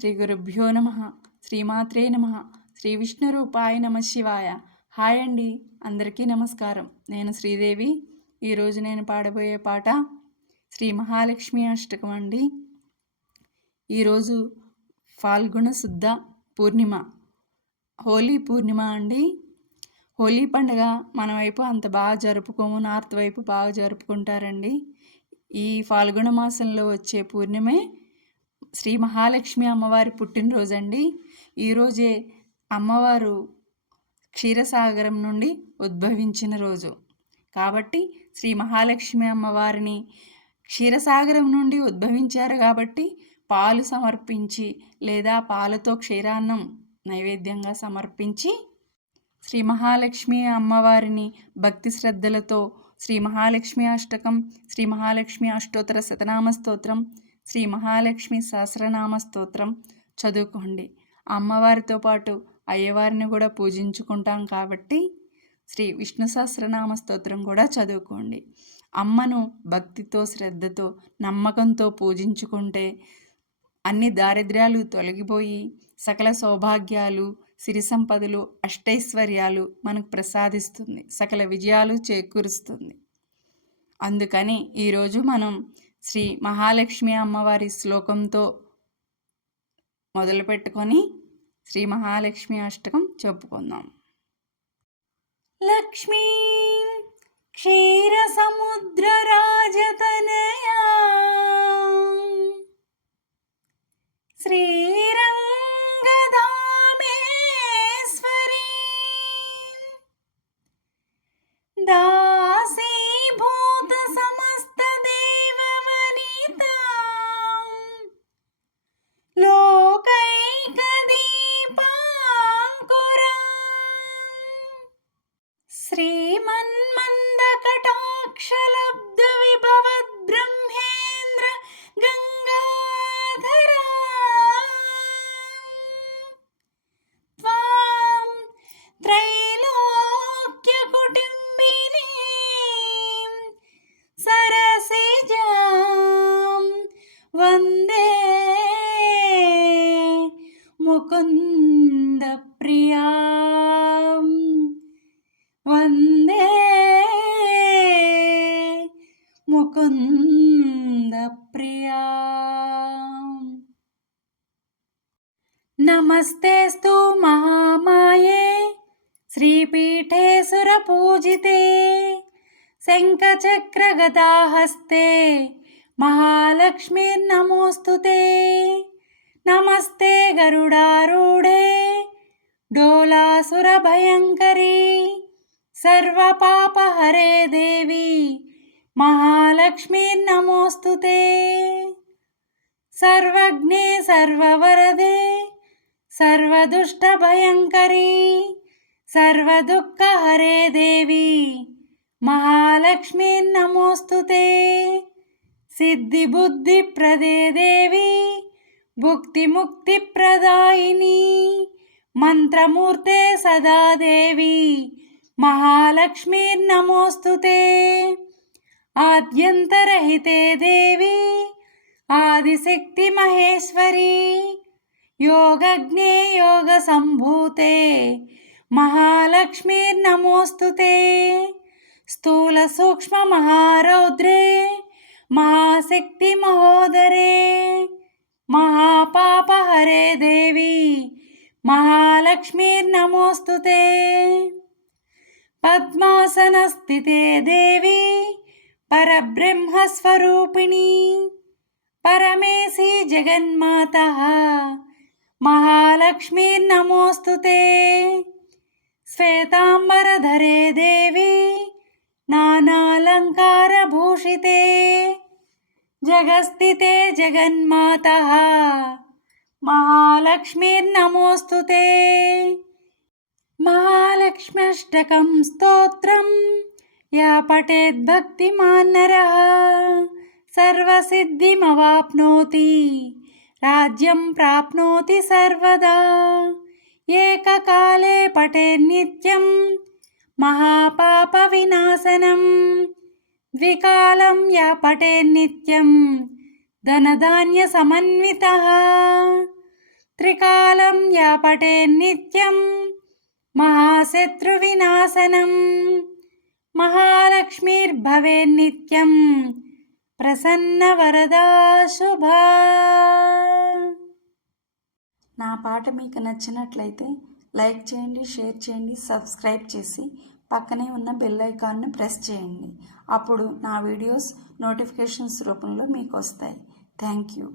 శ్రీ గురుభ్యో నమ. శ్రీమాత్రే నమ. శ్రీ విష్ణు రూపాయ నమ శివాయ. హాయ్ అండి, అందరికీ నమస్కారం. నేను శ్రీదేవి. ఈరోజు నేను పాడబోయే పాట శ్రీ మహాలక్ష్మి అష్టకం అండి. ఈరోజు ఫాల్గుణ శుద్ధ పూర్ణిమ, హోలీ పూర్ణిమ అండి. హోలీ పండుగ మన వైపు అంత బాగా జరుపుకోము, నార్త్ వైపు బాగా జరుపుకుంటారండి. ఈ ఫాల్గుణ మాసంలో వచ్చే పూర్ణిమే శ్రీ మహాలక్ష్మి అమ్మవారి పుట్టినరోజు అండి. ఈరోజే అమ్మవారు క్షీరసాగరం నుండి ఉద్భవించిన రోజు కాబట్టి శ్రీ మహాలక్ష్మి అమ్మవారిని క్షీరసాగరం నుండి ఉద్భవించారు కాబట్టి పాలు సమర్పించి లేదా పాలతో క్షీరాన్నం నైవేద్యంగా సమర్పించి శ్రీ మహాలక్ష్మి అమ్మవారిని భక్తి శ్రద్ధలతో శ్రీ మహాలక్ష్మి అష్టకం, శ్రీ మహాలక్ష్మి అష్టోత్తర శతనామ స్తోత్రం, శ్రీ మహాలక్ష్మి సహస్రనామ స్తోత్రం చదువుకోండి. అమ్మవారితో పాటు అయ్యవారిని కూడా పూజించుకుంటాం కాబట్టి శ్రీ విష్ణు సహస్రనామ స్తోత్రం కూడా చదువుకోండి. అమ్మను భక్తితో, శ్రద్ధతో, నమ్మకంతో పూజించుకుంటే అన్ని దారిద్ర్యాలు తొలగిపోయి సకల సౌభాగ్యాలు, సిరి సంపదలు, అష్టైశ్వర్యాలు మనకు ప్రసాదిస్తుంది, సకల విజయాలు చేకూరుస్తుంది. అందుకని ఈరోజు మనం శ్రీ మహాలక్ష్మి అమ్మవారి శ్లోకంతో మొదలుపెట్టుకొని శ్రీ మహాలక్ష్మి అష్టకం చెప్పుకుందాం. లక్ష్మీ క్షీర సముద్ర రాజతనయా శ్రీరంగధామేశ్వరీ దాసీభూత సమస్త దేవవనితా లోకైక దీపాంకురా శ్రీమన్మంద కటాక్షలబ్ధ విభవద్ బ్రహ్మేంద్ర గంగాధరా త్వాం త్రైలోక్య కుటుంబినీ సరసిజాం వందే ముకుంద ప్రియాం, వందే ముకుంద ప్రియాం. నమస్తేస్తు మహామాయే శ్రీపీఠే సురపూజితే శంఖచక్రగదాహస్తే మహాలక్ష్మీర్నమోస్తుతే. నమస్తే గరుడారూఢే డోలాసురభయంకరీ సర్వపాపహరే దేవి మహాలక్ష్మీర్నమోస్తుతే. సర్వజ్ఞే సర్వవరదే సర్వదుష్టభయంకరీ సర్వదుఃఖహరే దేవి మహాలక్ష్మీర్నమోస్తుతే. సిద్ధిబుద్ధిప్రదే దేవి భుక్తిముక్తిప్రదాయిని మంత్రమూర్తే సదా దేవి మహాలక్ష్మీర్నమోస్తుతే. ఆద్యంతరహితే దేవి ఆదిశక్తి మహేశ్వరీ యోగజ్ఞే యోగ సంభూతే మహాలక్ష్మీర్నమోస్తుతే. స్థూల సూక్ష్మ మహారౌద్రే మహాశక్తి మహోదరే మహాపాపహరే దేవి మహాలక్ష్మీర్నమోస్తుతే. పద్మాసనస్థితే దేవి పరబ్రహ్మస్వరూపిణి పరమేశి జగన్మాతః మహాలక్ష్మీర్నమోస్తుతే. శ్వేతాంబరధరే దేవి నానాలంకారభూషితే జగస్థితే జగన్మాతః మహాలక్ష్మీర్నమోస్తుతే. మహాలక్ష్మ్యష్టకం స్తోత్రం యా పఠేద్భక్తిమాన్ నరః సర్వసిద్ధిమవాప్నోతి రాజ్యం ప్రాప్నోతి సర్వదా. ఏకకాలే పఠేన్నిత్యం మహాపాప వినాశనం ద్వికాలం యా పఠేన్నిత్యం ధనధాన్య సమన్వితః త్రికాలం యా పఠేన్నిత్యం మహాశత్రువినాశనం మహాలక్ష్మీర్భవేన్నిత్యం ప్రసన్న వరదా శుభా. నా పాట మీకు నచ్చినట్లయితే లైక్ చేయండి, షేర్ చేయండి, సబ్స్క్రైబ్ చేసి పక్కనే ఉన్న బెల్ ఐకాన్ను ప్రెస్ చేయండి. అప్పుడు నా వీడియోస్ నోటిఫికేషన్స్ రూపంలో మీకు వస్తాయి. Thank you.